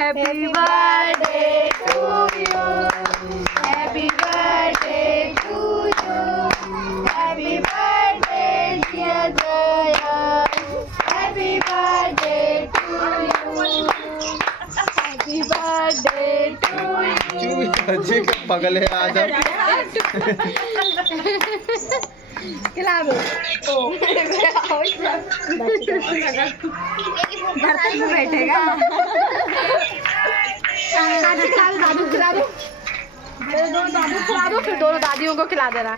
Happy birthday to you. Happy birthday to you. Happy birthday dear Jayan. Happy birthday to you. Happy birthday to you. हजी पागल है आज आप। खिला दो। धरती पे बैठेगा। दादी खिला दो। दोनों दादी खिला दो, फिर दोनों दादियों को खिला देना।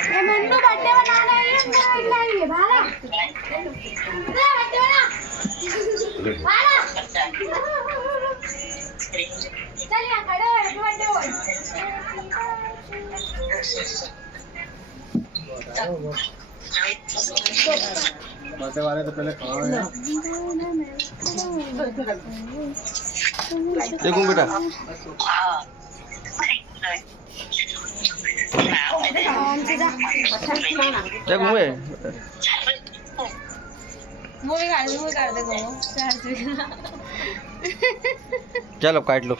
ये मन्नू बर्थडे मनाना है, ये भाला बर्थडे मना भाला चल यहाँ खड़े हो, हैप्पी बर्थडे बोल। बर्थडे वाले तो पहले खाओ यार। देखूं बेटा। देखूं वे। मूवी कर दे, चलो काट लो।